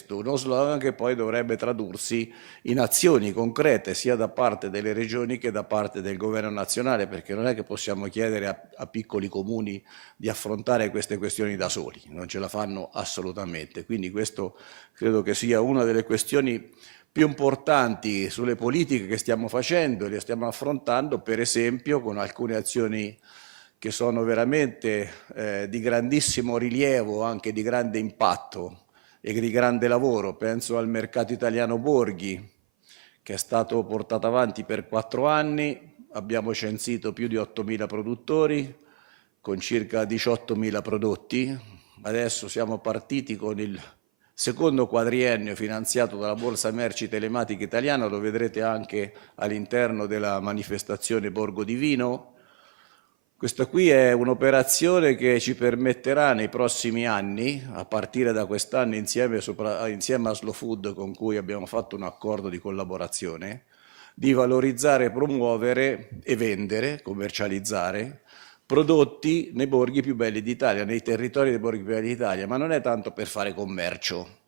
uno slogan che poi dovrebbe tradursi in azioni concrete sia da parte delle regioni che da parte del governo nazionale, perché non è che possiamo chiedere a piccoli comuni di affrontare queste questioni da soli, non ce la fanno assolutamente. Quindi questo credo che sia una delle questioni più importanti sulle politiche che stiamo facendo e le stiamo affrontando, per esempio con alcune azioni che sono veramente di grandissimo rilievo, anche di grande impatto e di grande lavoro. Penso al mercato italiano borghi, che è stato portato avanti per 4 anni, abbiamo censito più di 8.000 produttori con circa 18.000 prodotti. Adesso siamo partiti con il secondo quadriennio finanziato dalla Borsa Merci Telematica Italiana, lo vedrete anche all'interno della manifestazione Borgo di Vino. Questa qui è un'operazione che ci permetterà nei prossimi anni, a partire da quest'anno insieme a Slow Food, con cui abbiamo fatto un accordo di collaborazione, di valorizzare, promuovere e vendere, commercializzare prodotti nei borghi più belli d'Italia, nei territori dei borghi più belli d'Italia, ma non è tanto per fare commercio,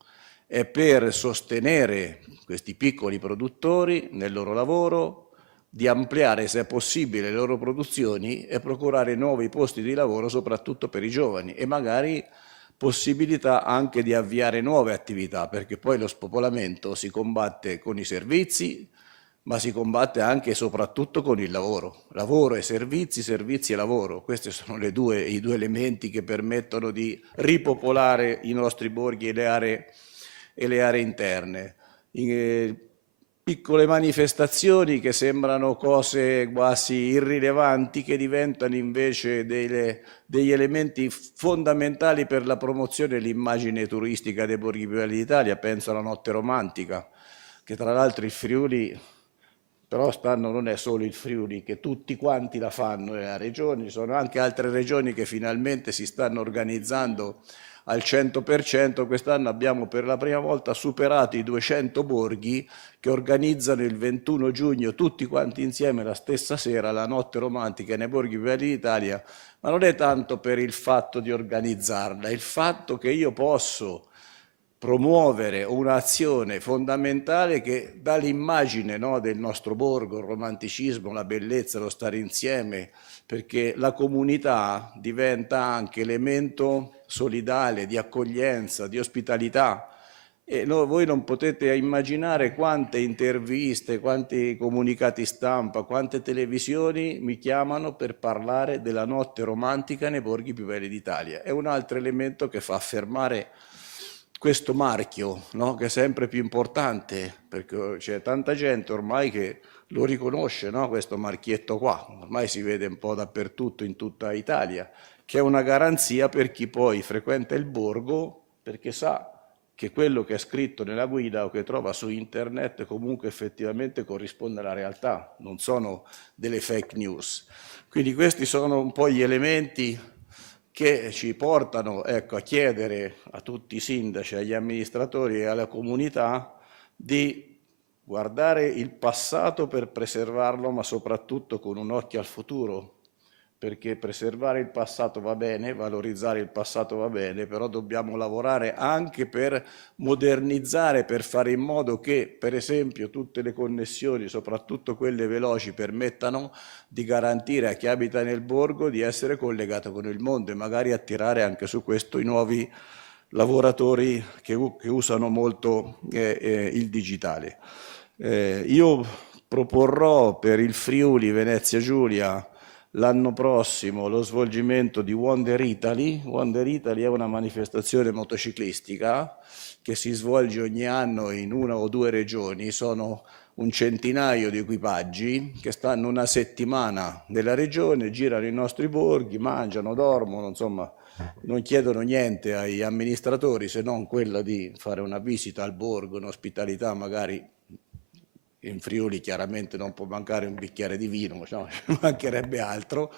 è per sostenere questi piccoli produttori nel loro lavoro, di ampliare, se è possibile, le loro produzioni e procurare nuovi posti di lavoro, soprattutto per i giovani, e magari possibilità anche di avviare nuove attività, perché poi lo spopolamento si combatte con i servizi, ma si combatte anche e soprattutto con il lavoro. Lavoro e servizi, servizi e lavoro. Questi sono i due elementi che permettono di ripopolare i nostri borghi e le aree interne. piccole manifestazioni che sembrano cose quasi irrilevanti, che diventano invece degli elementi fondamentali per la promozione e l'immagine turistica dei borghi più belli d'Italia. Penso alla Notte Romantica, che tra l'altro il Friuli, però quest'anno non è solo il Friuli, che tutti quanti la fanno nella regione, ci sono anche altre regioni che finalmente si stanno organizzando al 100%. Quest'anno abbiamo per la prima volta superato i 200 borghi che organizzano il 21 giugno tutti quanti insieme la stessa sera la Notte Romantica nei borghi più belli d'Italia, ma non è tanto per il fatto di organizzarla, è il fatto che io posso promuovere un'azione fondamentale che dà l'immagine, no, del nostro borgo, il romanticismo, la bellezza, lo stare insieme, perché la comunità diventa anche elemento solidale, di accoglienza, di ospitalità. E voi non potete immaginare quante interviste, quanti comunicati stampa, quante televisioni mi chiamano per parlare della notte romantica nei borghi più belli d'Italia. È un altro elemento che fa affermare questo marchio, no? Che è sempre più importante, perché c'è tanta gente ormai che lo riconosce, no? Questo marchietto qua, ormai si vede un po' dappertutto in tutta Italia, che è una garanzia per chi poi frequenta il borgo, perché sa che quello che è scritto nella guida o che trova su internet comunque effettivamente corrisponde alla realtà, non sono delle fake news. Quindi questi sono un po' gli elementi che ci portano, ecco, a chiedere a tutti i sindaci, agli amministratori e alla comunità di guardare il passato per preservarlo, ma soprattutto con un occhio al futuro, perché preservare il passato va bene, valorizzare il passato va bene, però dobbiamo lavorare anche per modernizzare, per fare in modo che, per esempio, tutte le connessioni, soprattutto quelle veloci, permettano di garantire a chi abita nel borgo di essere collegato con il mondo e magari attirare anche su questo i nuovi lavoratori che usano molto il digitale. Io proporrò per il Friuli Venezia Giulia l'anno prossimo lo svolgimento di Wonder Italy. Wonder Italy è una manifestazione motociclistica che si svolge ogni anno in una o due regioni. Sono un centinaio di equipaggi che stanno una settimana nella regione, girano i nostri borghi, mangiano, dormono, insomma non chiedono niente agli amministratori se non quella di fare una visita al borgo, un'ospitalità magari. In Friuli chiaramente non può mancare un bicchiere di vino, no? Ci mancherebbe altro.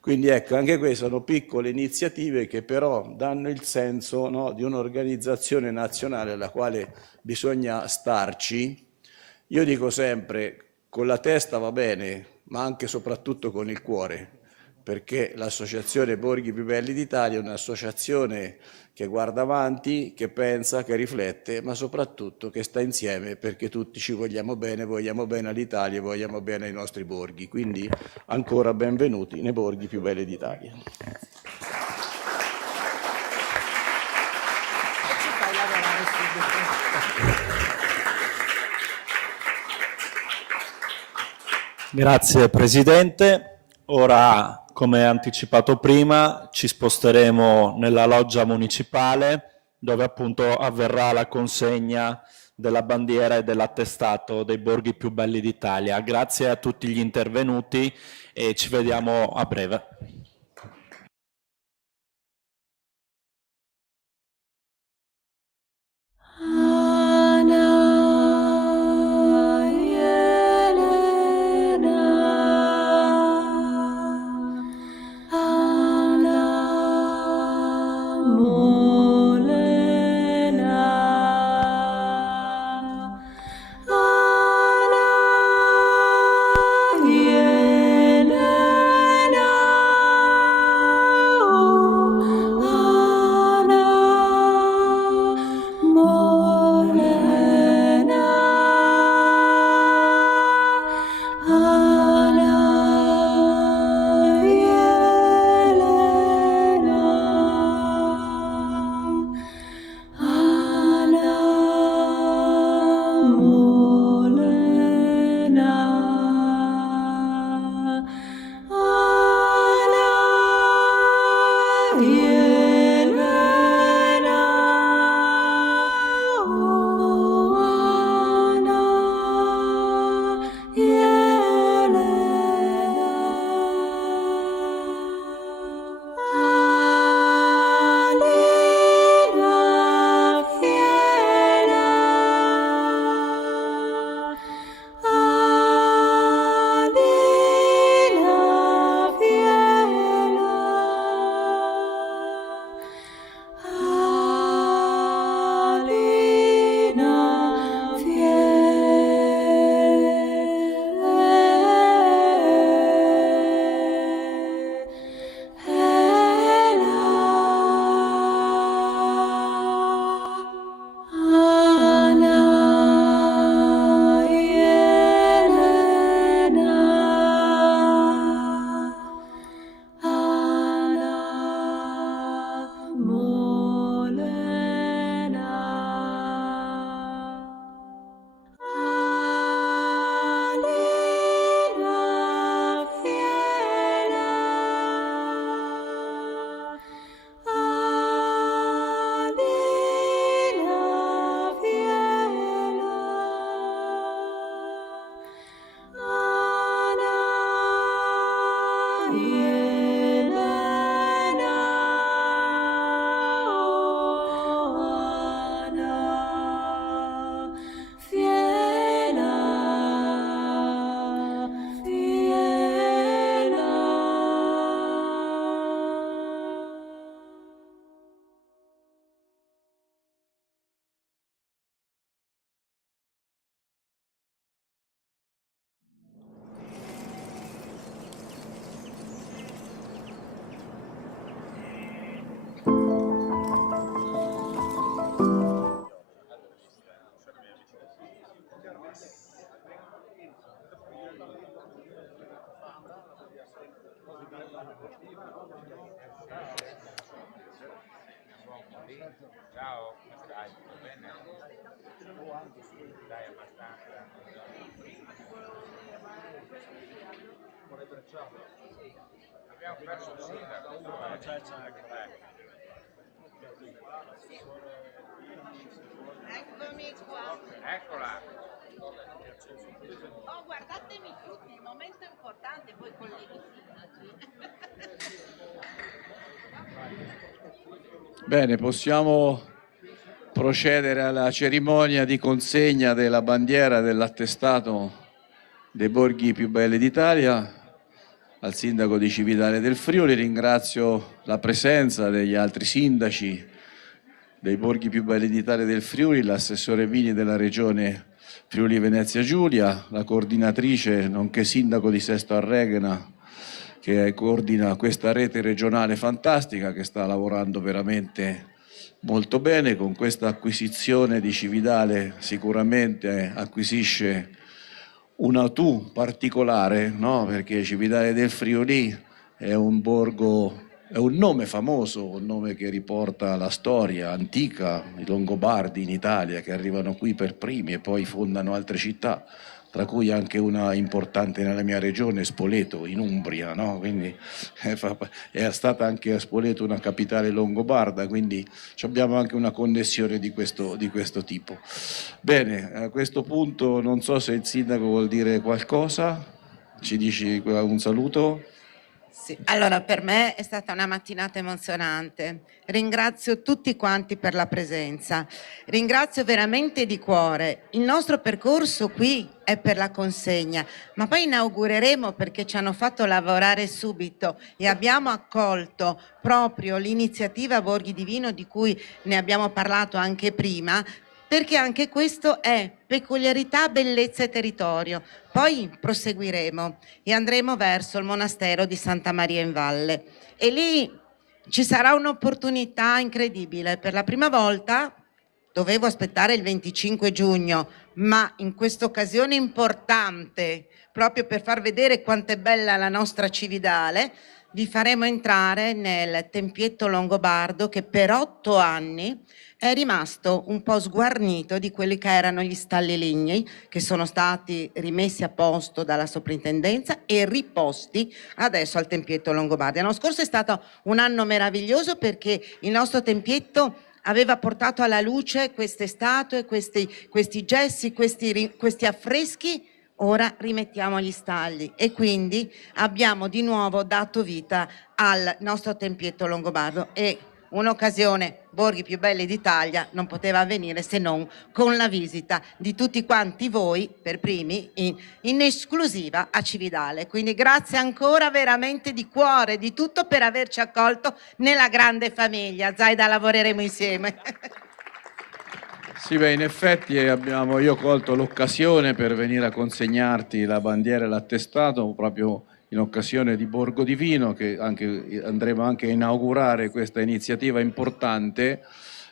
Quindi ecco, anche queste sono piccole iniziative che però danno il senso, no, di un'organizzazione nazionale alla quale bisogna starci. Io dico sempre, con la testa va bene, ma anche e soprattutto con il cuore, perché l'Associazione Borghi Più Belli d'Italia è un'associazione che guarda avanti, che pensa, che riflette, ma soprattutto che sta insieme perché tutti ci vogliamo bene all'Italia e vogliamo bene ai nostri borghi. Quindi ancora benvenuti nei borghi più belli d'Italia. Grazie Presidente. Ora, come anticipato prima, ci sposteremo nella loggia municipale dove appunto avverrà la consegna della bandiera e dell'attestato dei borghi più belli d'Italia. Grazie a tutti gli intervenuti e ci vediamo a breve. Ciao, come stai? Tutto bene? Dai, abbastanza. Abbiamo perso il sindaco. Eccomi qua. Eccola. Oh, guardatemi tutti, il momento importante, poi colleghi sindaci. Bene, possiamo procedere alla cerimonia di consegna della bandiera dell'attestato dei borghi più belli d'Italia al sindaco di Cividale del Friuli. Ringrazio la presenza degli altri sindaci dei borghi più belli d'Italia del Friuli, l'assessore Vini della regione Friuli Venezia Giulia, la coordinatrice nonché sindaco di Sesto Arregna che coordina questa rete regionale fantastica che sta lavorando veramente molto bene. Con questa acquisizione di Cividale sicuramente acquisisce una tu particolare, no? Perché Cividale del Friuli è un borgo, è un nome famoso, un nome che riporta la storia antica, i Longobardi in Italia che arrivano qui per primi e poi fondano altre città, tra cui anche una importante nella mia regione, Spoleto, in Umbria, no? Quindi è stata anche a Spoleto una capitale longobarda, quindi abbiamo anche una connessione di questo tipo. Bene, a questo punto non so se il sindaco vuol dire qualcosa, ci dici un saluto? Sì, allora per me è stata una mattinata emozionante. Ringrazio tutti quanti per la presenza. Ringrazio veramente di cuore. Il nostro percorso qui è per la consegna, ma poi inaugureremo perché ci hanno fatto lavorare subito e abbiamo accolto proprio l'iniziativa Borghi di Vino di cui ne abbiamo parlato anche prima, perché anche questo è peculiarità, bellezza e territorio. Poi proseguiremo e andremo verso il monastero di Santa Maria in Valle e lì ci sarà un'opportunità incredibile. Per la prima volta dovevo aspettare il 25 giugno, ma in questa occasione importante, proprio per far vedere quanto è bella la nostra Cividale, vi faremo entrare nel tempietto longobardo che per 8 anni è rimasto un po' sguarnito di quelli che erano gli stalli lignei che sono stati rimessi a posto dalla soprintendenza e riposti adesso al tempietto Longobardi. L'anno scorso è stato un anno meraviglioso perché il nostro tempietto aveva portato alla luce queste statue, questi gessi, questi affreschi. Ora rimettiamo gli stalli e quindi abbiamo di nuovo dato vita al nostro tempietto longobardo e un'occasione Borghi più belli d'Italia non poteva avvenire se non con la visita di tutti quanti voi per primi in esclusiva a Cividale. Quindi grazie ancora veramente di cuore, di tutto per averci accolto nella grande famiglia. Zaida, lavoreremo insieme. Sì, beh, in effetti io ho colto l'occasione per venire a consegnarti la bandiera e l'attestato proprio in occasione di Borgo di Vino, che andremo anche a inaugurare questa iniziativa importante.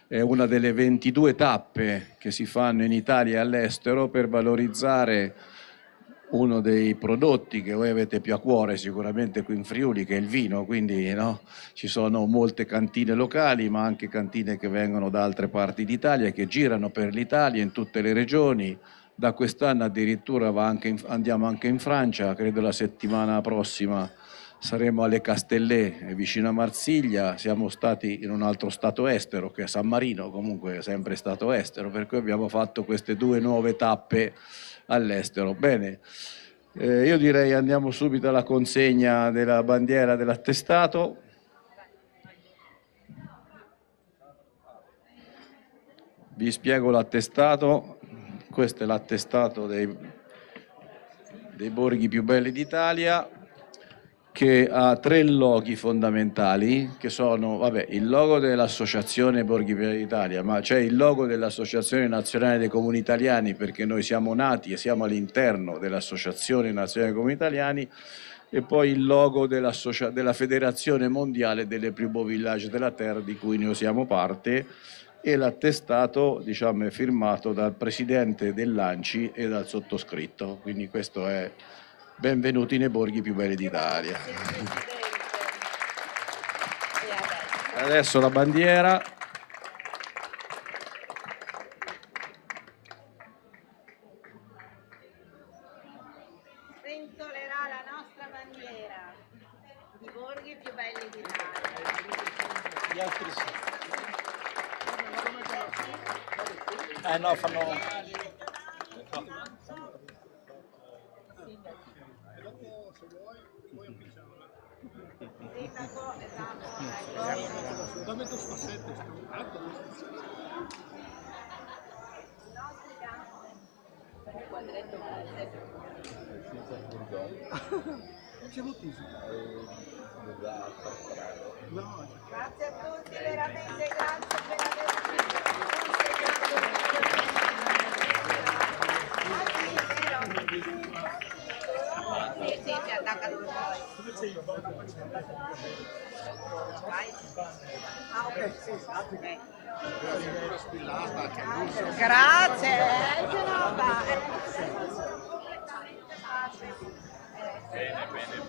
È una delle 22 tappe che si fanno in Italia e all'estero per valorizzare uno dei prodotti che voi avete più a cuore sicuramente qui in Friuli, che è il vino, quindi no? Ci sono molte cantine locali ma anche cantine che vengono da altre parti d'Italia, che girano per l'Italia in tutte le regioni. Da quest'anno addirittura andiamo anche in Francia, credo la settimana prossima saremo alle Castellet, vicino a Marsiglia. Siamo stati in un altro stato estero che è San Marino, comunque è sempre stato estero, per cui abbiamo fatto queste 2 nuove tappe all'estero. Bene, Io direi andiamo subito alla consegna della bandiera dell'attestato. Vi spiego l'attestato. Questo è l'attestato dei borghi più belli d'Italia, che ha 3 loghi fondamentali, che sono, il logo dell'Associazione Borghi Più Belli d'Italia, ma c'è il logo dell'Associazione Nazionale dei Comuni Italiani, perché noi siamo nati e siamo all'interno dell'Associazione Nazionale dei Comuni Italiani, e poi il logo della Federazione Mondiale delle Plus Beaux Villages de la Terre, di cui noi siamo parte, e l'attestato, diciamo, è firmato dal presidente dell'ANCI e dal sottoscritto. Quindi questo è benvenuti nei borghi più belli d'Italia. Adesso la bandiera. Sventolerà la nostra bandiera, i borghi più belli d'Italia. Gli altri sì. No, fanno... Grazie a tutti, veramente grazie per aver Sì, si attacca dove vuoi. Vai. Grazie, Genova. Bene.